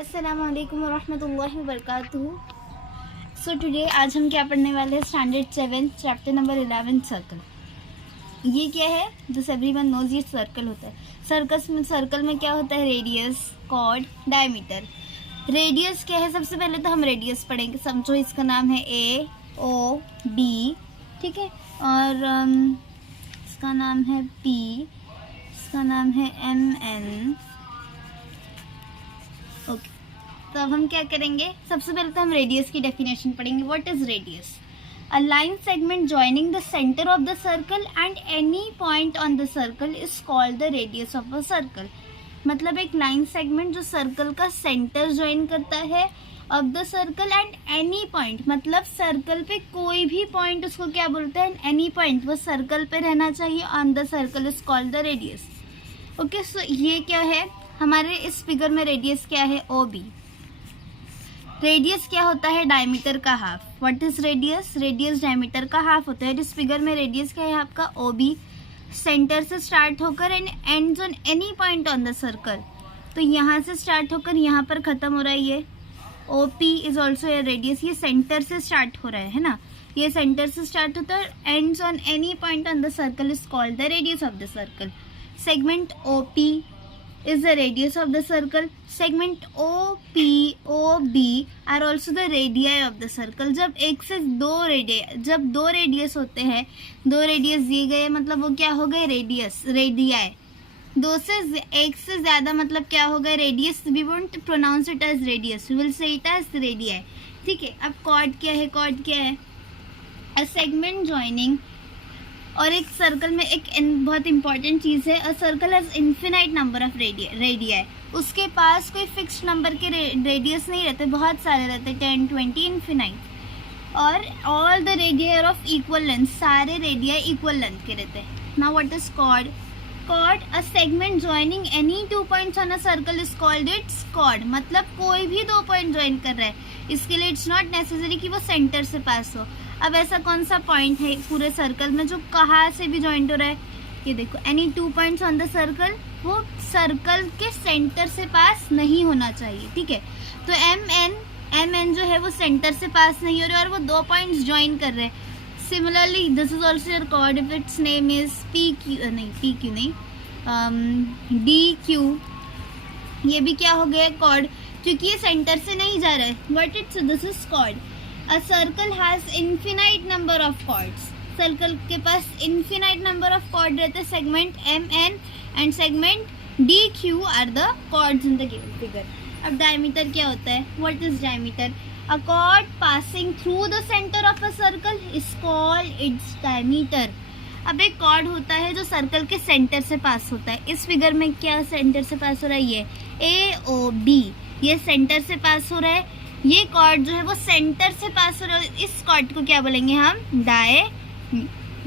अस्सलाम वालेकुम वरहमतुल्लाहि वबरकातुहू। सो टुडे आज हम क्या पढ़ने वाले हैं? Standard 7 chapter number 11 circle. ये क्या है? दिस एवरीवन नोज, ये सर्कल होता है। सर्कल में क्या होता है? Radius, cord, diameter. रेडियस क्या है? सबसे पहले तो हम रेडियस पढ़ेंगे। समझो इसका नाम है ए ओ बी, ठीक है, और इसका नाम है पी, इसका नाम है एम एन। ओके, तो अब हम क्या करेंगे? सबसे पहले तो हम रेडियस की डेफिनेशन पढ़ेंगे। What is radius? A line segment joining the centre of the circle and any point on the circle is called the radius of a circle. मतलब एक लाइन सेगमेंट जो सर्कल का सेंटर ज्वाइन करता है of the circle and any point, मतलब circle पे कोई भी पॉइंट, उसको क्या बोलते हैं? एनी पॉइंट, वो सर्कल पे रहना चाहिए on the circle, is called the radius. Okay, so ये क्या है? हमारे इस फिगर में रेडियस क्या है? O B. रेडियस क्या होता है? डायमीटर का half. What is radius? Radius diameter का हाफ होता है। इस फिगर में रेडियस क्या है आपका? O B. सेंटर से स्टार्ट होकर and ends on any point on the circle. तो यहाँ से स्टार्ट होकर यहाँ पर खत्म हो रहा है ये। O P is also a radius. ये सेंटर से स्टार्ट हो रहा है ना, ये सेंटर से स्टार्ट होता है, ends on any point on the circle is called the radius of the circle. Segment O P is the radius of the circle. Segment OP, OB are also the radii of the circle. जब एक से दो radius होते हैं, दो radius दिए गए, मतलब वो क्या हो गए? Radius, radii. दो से एक से ज्यादा मतलब क्या हो गए? Radius. We won't pronounce it as radius, we will say it as radii, ठीक है। अब कॉर्ड क्या है? कॉर्ड क्या है? A segment joining. और एक सर्कल में एक बहुत इंपॉर्टेंट चीज़ है, a circle has infinite number of radii. उसके पास कोई फिक्स्ड नंबर के रेडियस नहीं रहते, बहुत सारे रहते, 10, 20, इन्फिनाइट। और all the radii are of equal length, सारे रेडियाई इक्वल लेंथ के रहते हैं। Now what is chord? Chord, a segment joining any two points on a circle is called its chord. मतलब कोई भी दो पॉइंट ज्वाइन कर रहा है, इसके लिए इट्स नॉट नेसेसरी कि वो सेंटर से पास हो। अब ऐसा कौन सा पॉइंट है पूरे सर्कल में जो कहाँ से भी ज्वाइंट हो रहा है? ये देखो, any two points on the circle, वो सर्कल के सेंटर से पास नहीं होना चाहिए, ठीक है। तो एम एन जो है वो सेंटर से पास नहीं हो रहे और वो दो पॉइंट्स ज्वाइन कर रहे हैं। Similarly this is also your chord if its name is P Q नहीं, डी क्यू। ये भी क्या हो गया? कॉर्ड, क्योंकि ये सेंटर से नहीं जा रहा है। What it's, this is chord. A circle has infinite number of chords. Circle के पास infinite number of chord रहते हैं। Segment M N and segment D Q are the chords in the given figure. अब diameter क्या होता है? What is diameter? A chord passing through the center of a circle is called its diameter. अब एक cord होता है जो circle के सेंटर से पास होता है। इस फिगर में क्या सेंटर से पास हो रहा है? ये ए ओ बी, ये सेंटर से पास हो रहा है। ये कॉर्ड जो है वो सेंटर से पास हो रहा है। इस कॉर्ड को क्या बोलेंगे हम?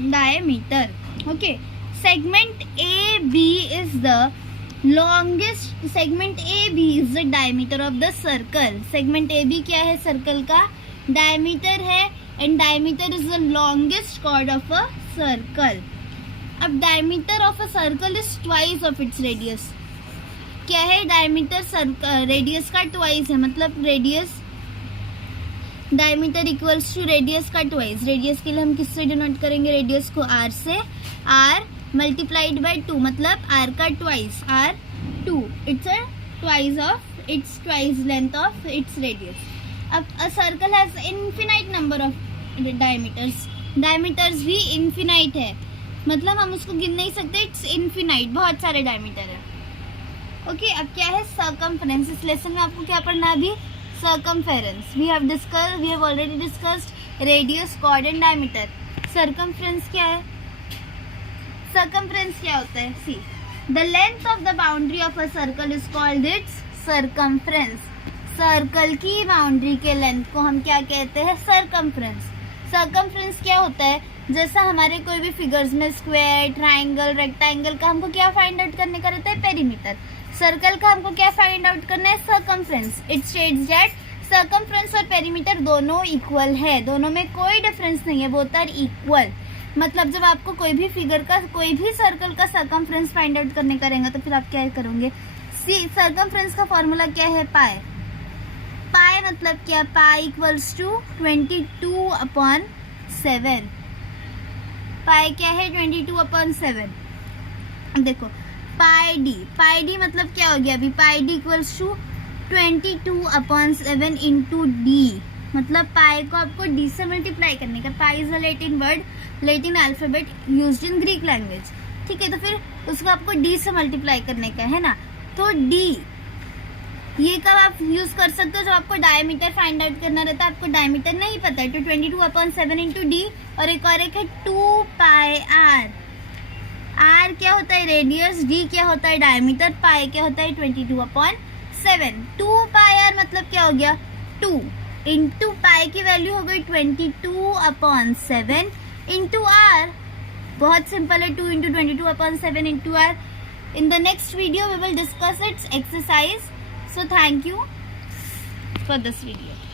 Diameter. Okay, segment A B is the longest, segment A B is the diameter of the circle. Segment A B क्या है? सर्कल का डायमीटर है, and diameter is the longest chord of a circle. अब diameter of a circle is twice of its radius. क्या है? Diameter radius का twice है, मतलब radius, diameter equals to radius का ट्वाइस। रेडियस के लिए हम किससे डिनोट करेंगे? रेडियस को आर से। आर मल्टीप्लाइड बाय 2, मतलब आर का twice, R 2। It's a twice of, it's twice length of its radius. अब a circle has infinite number of diameters. Diameters भी इन्फिनाइट है, मतलब हम उसको गिन नहीं सकते, इट्स इन्फिनाइट, बहुत सारे डायमीटर है। ओके, अब क्या है? सर्कमफेरेंस। इस लेसन में आपको क्या पढ़ना है अभी? Circumference. We have already discussed radius, chord and diameter. Circumference क्या है? सर्कमफेरेंस क्या होता है? C, the length of the boundary of a circle is called its circumference. Circle की बाउंड्री के लेंथ को हम क्या कहते हैं? सर्कमफेरेंस। सर्कमफेरेंस क्या होता है? जैसा हमारे कोई भी फिगर्स में स्क्वायर, ट्राइंगल, रेक्टेंगल का हमको क्या फाइंड आउट करने का रहता है? पेरीमीटर। सर्कल का हमको क्या फाइंड आउट करना है? Circumference. It states that circumference और पेरीमीटर दोनों इक्वल है, दोनों में कोई डिफरेंस नहीं है, बोथ आर इक्वल। मतलब जब आपको कोई भी फिगर का, कोई भी सर्कल का सर्कमफ्रेंस फाइंड आउट करने का रहेगा तो फिर आप क्या करोगे? सी, सर्कमफ्रेंस का फॉर्मूला क्या है? पाई। पाई मतलब क्या, पाई इक्वल्स टू 22/7। पाई क्या है, 22/7। देखो पाई डी मतलब क्या हो गया अभी, pi D equals to 22/7 into D, मतलब पाई को आपको डी से मल्टीप्लाई करने का। Pi is a Latin word, Latin alphabet used in Greek language, ठीक है। तो फिर उसको आपको डी से मल्टीप्लाई करने का है ना। तो डी ये कब आप यूज कर सकते हो, जब आपको डायमीटर फाइंड आउट करना रहता है, आपको डायमीटर नहीं पता है, तो 22/7 इंटू डी। और एक और एक है 2 पाई आर। आर क्या होता है, रेडियस, डी क्या होता है, डायमीटर, पाई क्या होता है, 22/7। 2 पाई आर मतलब क्या हो गया, 2 इंटू पाई की वैल्यू हो गई 22/7 इंटू आर। बहुत सिंपल है, 2 into 22/7 into R. In the next video we will discuss its exercise. So thank you for this video.